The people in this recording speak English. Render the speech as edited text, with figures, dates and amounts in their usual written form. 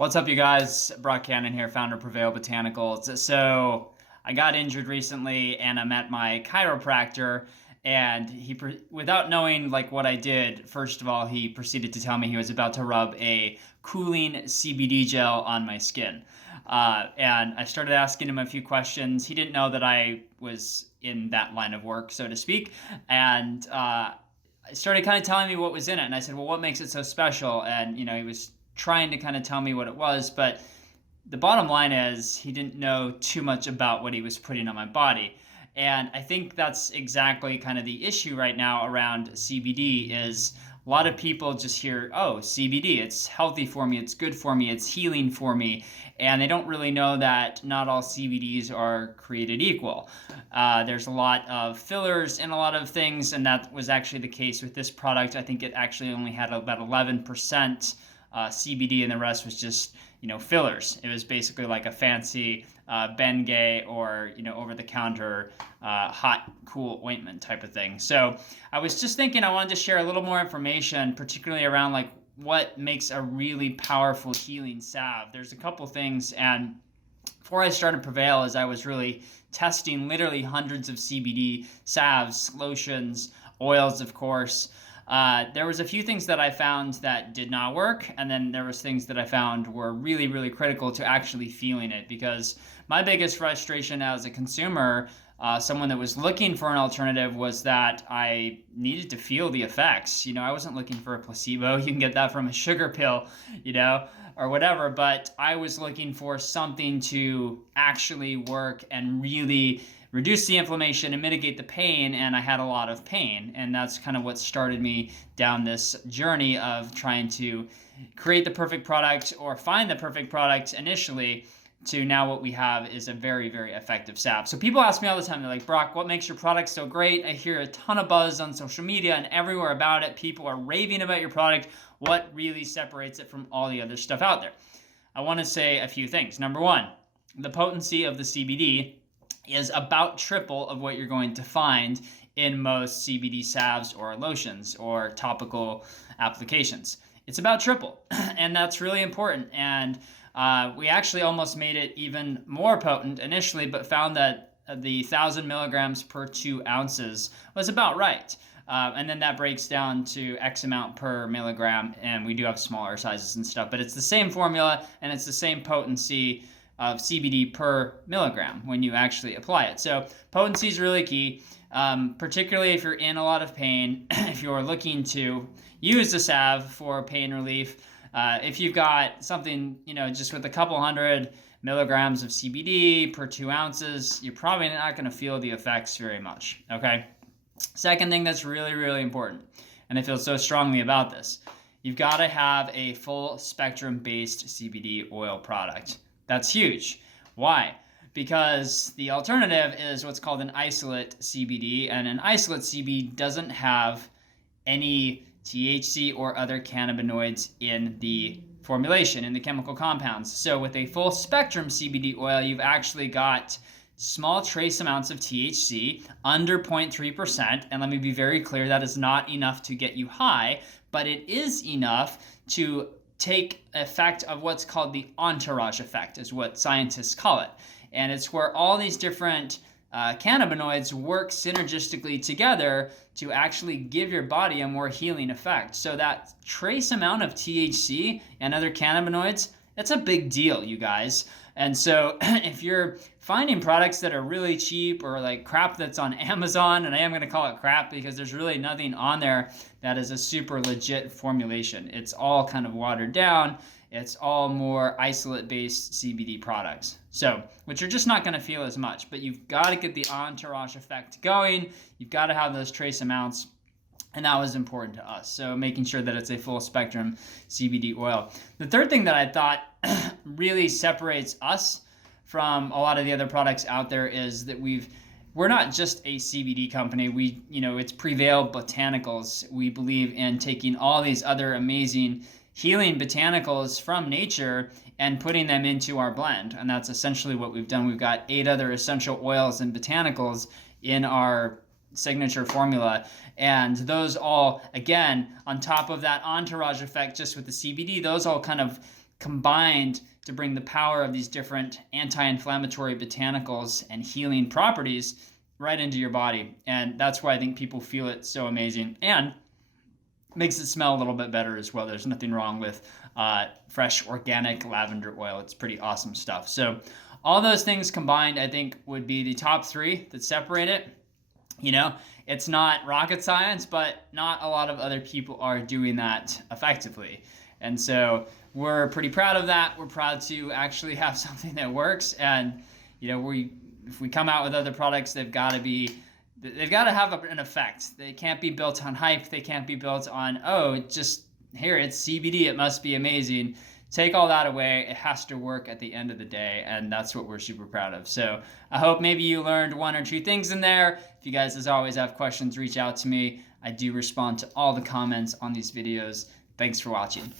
What's up, you guys? Brock Cannon here, founder of Prevail Botanicals. So, I got injured recently, and I'm at my chiropractor, and without knowing like what I did, first of all, he proceeded to tell me he was about to rub a cooling CBD gel on my skin. And I started asking him a few questions. He didn't know that I was in that line of work, so to speak, and started kind of telling me what was in it. And I said, well, what makes it so special? And, he was trying to kind of tell me what it was. But the bottom line is he didn't know too much about what he was putting on my body. And I think that's exactly kind of the issue right now around CBD is a lot of people just hear, oh, CBD, it's healthy for me, it's good for me, it's healing for me. And they don't really know that not all CBDs are created equal. There's a lot of fillers in a lot of things, and that was actually the case with this product. I think it actually only had about 11% CBD, and the rest was just fillers. It was basically like a fancy Bengay or over-the-counter hot cool ointment type of thing. So I was just thinking I wanted to share a little more information, particularly around like what makes a really powerful healing salve. There's a couple things, and before I started Prevail, as I was really testing literally hundreds of CBD salves, lotions, oils, of course. There was a few things that I found that did not work, and then there was things that I found were really, really critical to actually feeling it, because my biggest frustration as a consumer, someone that was looking for an alternative, was that I needed to feel the effects. I wasn't looking for a placebo. You can get that from a sugar pill, or whatever, but I was looking for something to actually work and really reduce the inflammation and mitigate the pain, and I had a lot of pain, and that's kind of what started me down this journey of trying to create the perfect product or find the perfect product initially, to now what we have is a very, very effective salve. So people ask me all the time, they're like, Brock, what makes your product so great? I hear a ton of buzz on social media and everywhere about it. People are raving about your product. What really separates it from all the other stuff out there? I want to say a few things. Number one, the potency of the CBD is about triple of what you're going to find in most CBD salves or lotions or topical applications. It's about triple, and that's really important. And we actually almost made it even more potent initially, but found that the 1,000 milligrams per 2 ounces was about right. And then that breaks down to X amount per milligram, and we do have smaller sizes and stuff, but it's the same formula and it's the same potency of CBD per milligram when you actually apply it. So potency is really key, particularly if you're in a lot of pain, if you're looking to use the salve for pain relief. If you've got something, just with a couple hundred milligrams of CBD per 2 ounces, you're probably not going to feel the effects very much, okay? Second thing that's really, really important, and I feel so strongly about this, you've got to have a full spectrum based CBD oil product. That's huge. Why? Because the alternative is what's called an isolate CBD, and an isolate CBD doesn't have any THC or other cannabinoids in the formulation, in the chemical compounds. So with a full spectrum CBD oil, you've actually got small trace amounts of THC, under 0.3%, and let me be very clear, that is not enough to get you high, but it is enough to take effect of what's called the entourage effect, is what scientists call it. And it's where all these different cannabinoids work synergistically together to actually give your body a more healing effect. So that trace amount of THC and other cannabinoids, it's a big deal, you guys. And so if you're finding products that are really cheap or like crap that's on Amazon, and I am going to call it crap because there's really nothing on there that is a super legit formulation. It's all kind of watered down. It's all more isolate-based CBD products. So, which you're just not going to feel as much, but you've got to get the entourage effect going. You've got to have those trace amounts. And that was important to us. So making sure that it's a full spectrum CBD oil. The third thing that I thought really separates us from a lot of the other products out there is that we're not just a CBD company. It's Prevail Botanicals. We believe in taking all these other amazing healing botanicals from nature and putting them into our blend. And that's essentially what we've done. We've got 8 other essential oils and botanicals in our signature formula, and those all, again, on top of that entourage effect just with the CBD, those all kind of combined to bring the power of these different anti-inflammatory botanicals and healing properties right into your body. And that's why I think people feel it so amazing, and makes it smell a little bit better as well. There's nothing wrong with fresh organic lavender oil. It's pretty awesome stuff. So all those things combined, I think, would be the top 3 that separate it. You know, it's not rocket science, but not a lot of other people are doing that effectively. And so we're pretty proud of that. We're proud to actually have something that works. And, you know, if we come out with other products, they've got to have an effect. They can't be built on hype. They can't be built on, oh, it's CBD, it must be amazing. Take all that away. It has to work at the end of the day, and that's what we're super proud of. So I hope maybe you learned 1 or 2 things in there. If you guys, as always, have questions, reach out to me. I do respond to all the comments on these videos. Thanks for watching.